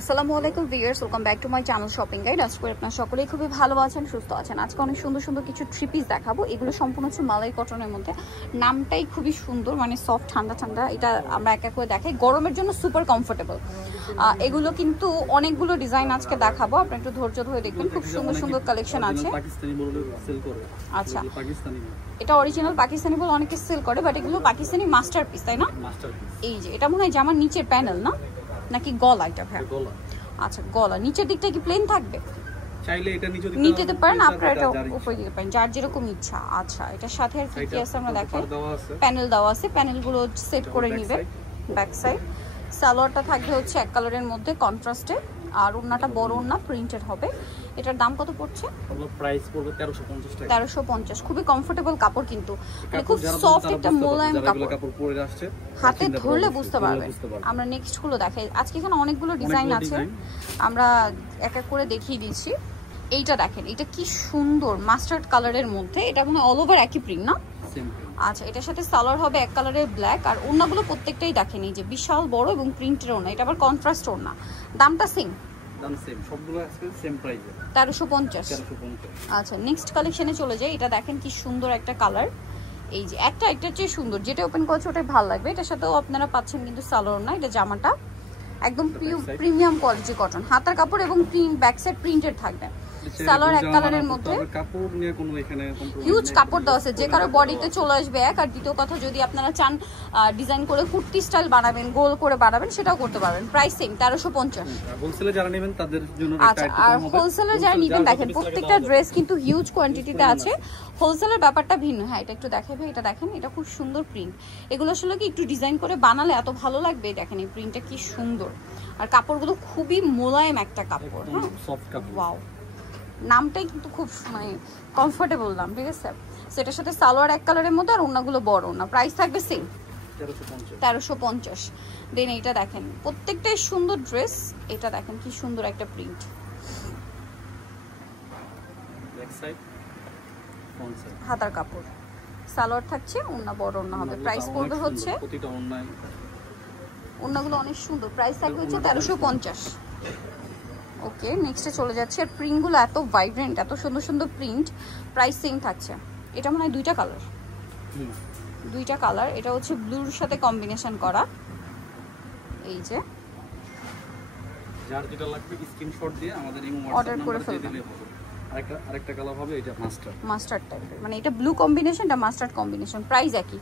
আসসালামু আলাইকুম viewers, welcome back to my channel shopping guide. আজকে আপনারা সকলেই খুবই ভালো আছেন, সুস্থ আছেন। আজকে অনেক সুন্দর সুন্দর কিছু থ্রি পিস দেখাবো। এগুলো সম্পূর্ণ হচ্ছে মালাই কটনের মধ্যে। নামটাই খুবই সুন্দর, মানে সফট, ঠান্ডা ঠান্ডা। এটা আমরা এক এক করে দেখাই, গরমের জন্য সুপার কমফোর্টেবল। এগুলো কিন্তু অনেকগুলো ডিজাইন আজকে দেখাবো, আপনি একটু ধৈর্য ধরে দেখবেন। খুব সুন্দর সুন্দর কালেকশন আছে। আচ্ছা, এটা অরিজিনাল পাকিস্তানি বলে অনেকে সেল করে, বাট এগুলো পাকিস্তানি মাস্টারপিস, তাই না? এই যে এটা মনে হয় জামার নিচের প্যানেল না, নাকি গলা? এটা ভাই গলা। আচ্ছা, গলা নিচের দিকটা কি প্লেন থাকবে? চাইলে এটা নিতে দিতে পারেন, আপনারা এটা উপরে দিতে পারেন, যার যেরকম ইচ্ছা। আচ্ছা, এটার সাথে আর কি আছে আমরা দেখাই। প্যানেল দেওয়া আছে, প্যানেলগুলো সেট করে নেবেন। ব্যাক সাইড সালোয়ারটা থাকবে হচ্ছে এক কালারের মধ্যে কন্ট্রাস্টে, আর ওন্নাটা বড় ওন্না প্রিন্টেড হবে। এটার দাম কত পড়ছে? প্রাইস পড়বে 1350 টাকা। 1350। খুবই কমফোর্টেবল কাপড়, কিন্তু মানে খুব সফট একটা মোলায়েম কাপড়। কাপড় পরে আসছে, হাতে ধরলে বুঝতে পারবেন। আমরা নেক্সট গুলো দেখাই। আজকে এখানে অনেকগুলো ডিজাইন আছে, আমরা এক এক করে দেখিয়ে দিচ্ছি। এইটা দেখেন, এটা কি সুন্দর মাস্টার্ড কালারের মধ্যে। এটা মনে হয় অল ওভার একই প্রিন্ট না? আচ্ছা, এটার সাথে সালোয়ার হবে এক কালারের ব্ল্যাক, আর ওড়নাগুলো প্রত্যেকটাই দেখেন এই যে বিশাল বড় এবং প্রিন্টের ওড়না। এটা আবার কন্ট্রাস্ট ওড়না। দামটা সেম? দাম সেম, সবগুলো আজকে সেম প্রাইসে 1350। আচ্ছা, নেক্সট কালেকশনে চলে যাই। এটা দেখেন কি সুন্দর একটা কালার। এই যে একটা চেয়ে সুন্দর, যেটা ওপেন করছে ওটাই ভালো লাগবে। এটার সাথেও আপনারা পাচ্ছেন কিন্তু সালোয়ার না। এটা জামাটা একদম প্রিমিয়াম কোয়ালিটি কটন, হাতার কাপড় এবং ব্যাক সাইড প্রিন্টেড থাকবে। সালোয়ার এক কালারের মধ্যে, কাপড় নিয়ে কোনো এখানে হিউজ কাপড় দেওয়া আছে, যে কারো বডিতে চলে আসবে এক। আর দ্বিতীয় কথা, যদি আপনারা চান ডিজাইন করে কুর্তি স্টাইল বানাবেন, গোল করে বানাবেন, সেটাও করতে পারবেন। Price same 1350। হোলসেলে যারা নেবেন তাদের জন্য আচ্ছা, আর হোলসেলে যারা নেবেন দেখেন প্রত্যেকটা ড্রেস কিন্তু হিউজ কোয়ান্টিটিতে আছে। হোলসেলের ব্যাপারটা ভিন্ন। হ্যাঁ, এটা একটু দেখাবে। এটা দেখেন, এটা খুব সুন্দর প্রিন্ট। এগুলো আসলে কি একটু ডিজাইন করে বানালে এত ভালো লাগবে। দেখেন এই প্রিন্টটা কি সুন্দর, আর কাপড়গুলো খুবই মোলায়েম একটা কাপড়। হ্যাঁ, সফট কাপড়। ওয়াও, নামটাই কিন্তু খুব মানে কমফোর্টেবল নাম, ঠিক আছে? সেটার সাথে সালোয়ার এক কালারের মধ্যে, আর ওড়নাগুলো বড় না। প্রাইস থাকবে সেম 1350। দেন এইটা দেখেন, প্রত্যেকটাই সুন্দর ড্রেস। এটা দেখেন কি সুন্দর একটা প্রিন্ট। হাতার কাপড়, সালোয়ার থাকছে, ওড়না বড় ওড়না হবে। প্রাইস পড়বে হচ্ছে, ওড়নাগুলো অনেক সুন্দর। প্রাইস থাকবে হচ্ছে 1350। ওকে, নেক্সটে চলে যাচ্ছে। আর প্রিন্টগুলো এত ভাইব্রেন্ট, এত সুন্দর সুন্দর প্রিন্ট। প্রাইস সেম থাকছে। এটা মনে হয় দুইটা কালার। এটা হচ্ছে ব্লুর সাথে কম্বিনেশন করা। এই যে যার যেটা লাগবে স্ক্রিনশট দিয়ে আমাদের এই অর্ডার করে ফেলবেন। আরেকটা কালার হবে, এটা মাস্টার্ড টাইপের, মানে এটা ব্লু কম্বিনেশন, এটা মাস্টার্ড কম্বিনেশন। প্রাইস একই।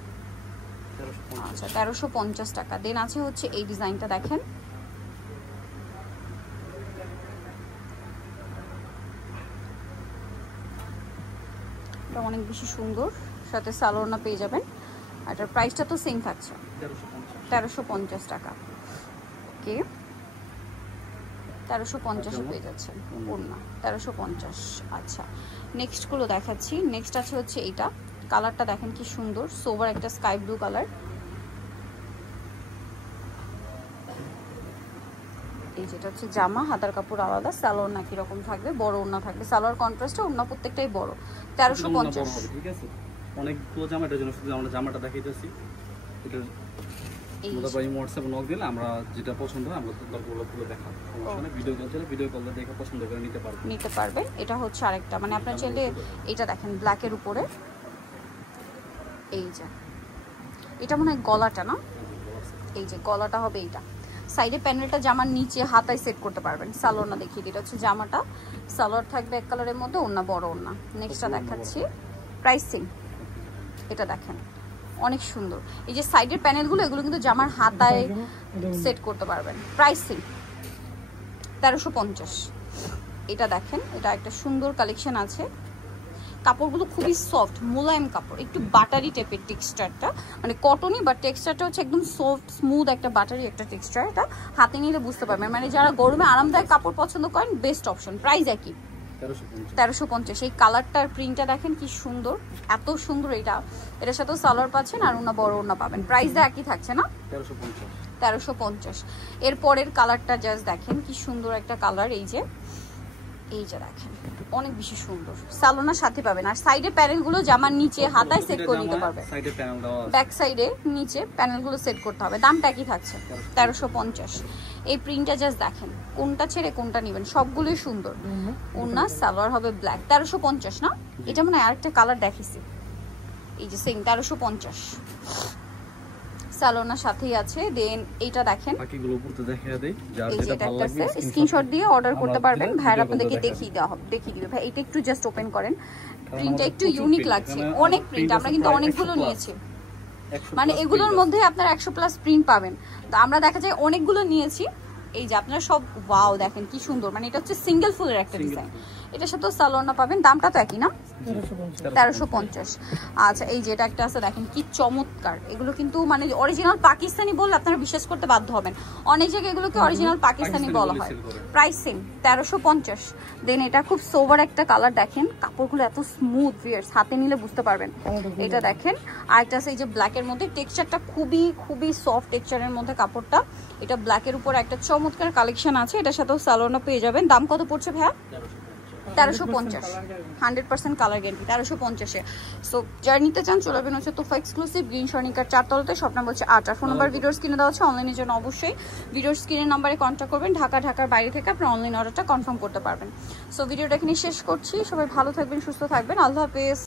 আচ্ছা, 1350 টাকা। দেন আছে হচ্ছে এই ডিজাইনটা দেখেন, অনেক বেশি সুন্দর। সাথে সালোয়ার পেয়ে যাবেন। আর এটার প্রাইসটা তো সেম থাকছে 1350 টাকা। ওকে, 1350 পেয়ে যাচ্ছেন ওড়না 1350। আচ্ছা, নেক্সট গুলো দেখাচ্ছি। নেক্সট আছে হচ্ছে এইটা, কালারটা দেখেন কি সুন্দর, সোভার একটা স্কাই ব্লু কালার। এই যেটা হচ্ছে জামা, হাতার কাপড় আলাদা, সালোয়ার না কিরকম থাকবে, বড় ওড়না থাকবে। সালোয়ার কন্ট্রাস্টে, ওড়না প্রত্যেকটাই বড়। 1350। ঠিক আছে, অনেকগুলো জামা, এটার জন্য শুধু আমরা জামাটা দেখাইতেছি। এটা মোটামুটি হোয়াটসঅ্যাপে নক দিলে আমরা যেটা পছন্দ হয় আমরা তারগুলো দেখাবো। সমস্যা নেই, ভিডিও কল চলে, ভিডিও কল দেখে পছন্দ করে নিতে পারবেন। এটা হচ্ছে আরেকটা, মানে আপনার চাইলে এটা দেখেন ব্ল্যাকের উপরে। এই যে এটা মনে হয় গলাটা না? এই যে গলাটা হবে এইটা। সাইডে প্যানেলটা জামার নিচে হাতায় সেট করতে পারবেন। সালোয়ার না দেখিয়ে দিই, এটা হচ্ছে জামাটা। সালোয়ার থাকবে এক কালারের মধ্যে, ওড়না বড় ওড়না। নেক্সটটা দেখাচ্ছি, প্রাইস সেম। এটা দেখেন অনেক সুন্দর। এই যে সাইডের প্যানেলগুলো, এগুলো কিন্তু জামার হাতায় সেট করতে পারবেন। Price same 1350। এটা দেখেন, এটা একটা সুন্দর কালেকশন আছে। কাপড়গুলো খুবই সফট মোলায়েম কাপড়, একটু বাটারি টাইপের টেক্সচারটা, মানে কটনই, বাট টেক্সচারটা হচ্ছে একদম সফট স্মুথ একটা বাটারি একটা টেক্সচার। এটা হাতে নিলে বুঝতে পারবেন, মানে যারা গরমে আরামদায়ক কাপড় পছন্দ করেন বেস্ট অপশন। প্রাইস একই 1350। এই কালারটার প্রিন্টটা দেখেন কি সুন্দর, এত সুন্দর। এটার সাথেও সালোয়ার পাচ্ছেন, আর ওনা বড় ওনা পাবেন। প্রাইসটা একই থাকছে না? 1350। এর পরের কালারটা জাস্ট দেখেন কি সুন্দর একটা কালার। এই যে দেখেন অনেক বেশি সুন্দর, সালোনার সাথে পাবেন। আর সাইডে প্যানেলগুলো জামার নিচে হাতায় সেট করে নিতে পারবে। সাইডে প্যানেল দেওয়া আছে, ব্যাক সাইডে নিচে প্যানেলগুলো সেট করতে হবে। দামটা একই থাকছে 1350। এই প্রিন্টটা জাস্ট দেখেন, কোনটা ছেড়ে কোনটা নেবেন, সবগুলোই সুন্দর। ওনার সালোয়ার হবে ব্ল্যাক, 1350 না? এটা মনে হয় আরেকটা কালার দেখেছি, এই যে সেম 1350 সালোনার সাথেই আছে। দেন এইটা দেখেন, বাকিগুলো পড়তে দেখিয়ে দেই, যার এই যে যেটা এটা ভালো একটা লাগবে স্ক্রিনশট দিয়ে অর্ডার করতে পারবেন। ভাইয়ার ভিডিও আপনাদেরকে কলে দেখিয়ে দেওয়া হবে, দেখিয়ে দিবে। ভাই এটা একটু জাস্ট ওপেন করেন, কারণ প্রিন্টটা আমাদের একটু প্রচুর ইউনিক print, লাগছে, এখানে অনেক প্রিন্ট। print আমরা আছে কিন্তু প্রায় অনেকগুলো 100 plus, নিয়েছি, 100 মানে plus এগুলোর print মধ্যে আপনারা 100 প্লাস প্রিন্ট পাবেন। তো আমরা দেখা যায় অনেকগুলো নিয়েছি, এই যে আপনারা সব ওয়াও দেখেন কি সুন্দর, মানে এটা হচ্ছে সিঙ্গেল ফুলের একটা ডিজাইন। এটার সাথে সালোয়ারটা পাবেন, দামটা তো একই না? 1350। আচ্ছা এই যেটা একটা আছে দেখেন কি চমৎকার, এগুলো কিন্তু মানে অরিজিনাল পাকিস্তানি বললে আপনারা বিশ্বাস করতে বাধ্য হবেন, অনেক জায়গায় এগুলোকে অরিজিনাল পাকিস্তানি বলা হয়। Price same 1350। দেন এটা খুব সোভার একটা কালার, দেখেন কাপড়গুলো এত স্মুথ, ভিয়ার্স হাতে নিলে বুঝতে পারবেন। এটা দেখেন, আরেকটা আছে এই যে ব্ল্যাকের মধ্যে, টেক্সচারটা খুবই খুবই সফট টেক্সচারের মধ্যে কাপড়টা। এটা ব্ল্যাকের উপর একটা চমৎকার কালেকশন আছে, এটার সাথেও সালোয়ারটা পেয়ে যাবেন। দাম কত পড়ছে ভাইয়া? 1350, 100% কালার গ্যারান্টি 1350-এ। সো যারা নিতে চান চলে যাবেন হচ্ছে তোফা এক্সক্লুসিভ, গ্রিন সর্ণিকার 4 তলাতে, শপ নাম্বার হচ্ছে 8। আর ফোন নাম্বার ভিডিওর স্ক্রিনে দেওয়া আছে, অনলাইনের জন্য অবশ্যই ভিডিওর স্ক্রিনের নাম্বারে কন্ট্যাক্ট করবেন। ঢাকার বাইরে থেকে আপনার অনলাইন অর্ডারটা কনফার্ম করতে পারবেন। সো ভিডিওটা এখানে শেষ করছি, সবাই ভালো থাকবেন, সুস্থ থাকবেন, আল্লাহ হাফেজ।